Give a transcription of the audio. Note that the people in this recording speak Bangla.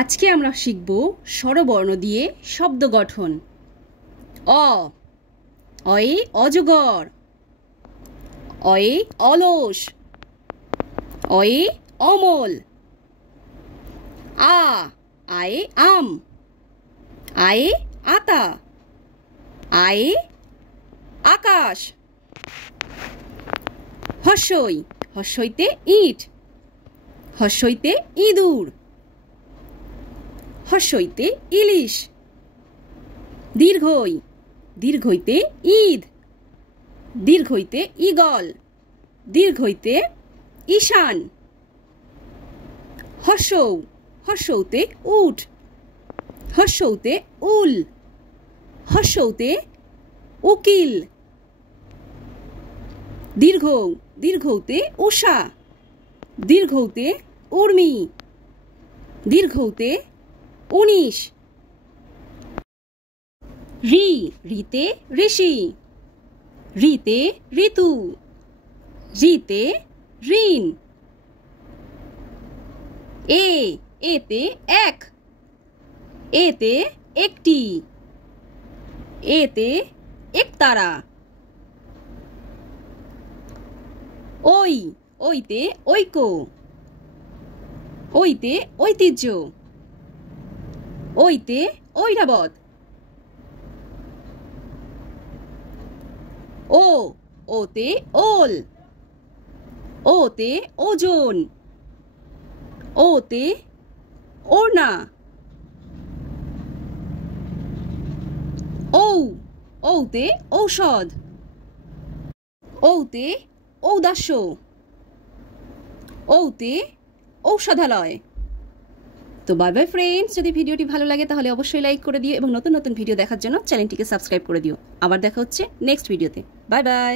আজকে আমরা শিখব স্বরবর্ণ দিয়ে শব্দ গঠন। অয়ে অজগর, অয়ে অলস, অয়ে অমল। আয়ে আম, আয়ে আতা, আয়ে আকাশ। হর্ষই, হর্ষইতে ইট, হর্ষইতে ইঁদুর, হর্ষইতে ইলিশ। দীর্ঘই, দীর্ঘইতে ঈদ, দীর্ঘইতে ঈগল, দীর্ঘইতে ঈশান। হর্ষৌ, হর্ষৌতে উট, হর্ষৌতে উল, হর্ষৌতে উকিল। দীর্ঘৌ, দীর্ঘৌতে উষা, দীর্ঘৌতে উর্মি, দীর্ঘৌতে 19। রিতে ঋষি, রিতে ঋতু, রিতে ঋণ। এতে এক, এতে একটি, এতে একতারা। ওইতে ঐক্য, ওইতে ঐতিহ্য, ওইতে ঐরাবত। ওতে ওল, ওতে ওজন, ওতে ওড়না। ওতে ঔষধ, ওতে ঔদাস্য, ওতে ঔষধালয়। তো বাই বাই ফ্রেন্ডস, যদি ভিডিওটি ভালো লাগে তাহলে অবশ্যই লাইক করে দিও এবং নতুন নতুন ভিডিও দেখার জন্য চ্যানেলটিকে সাবস্ক্রাইব করে দিও। আবার দেখা হচ্ছে নেক্সট ভিডিওতে। Bye bye.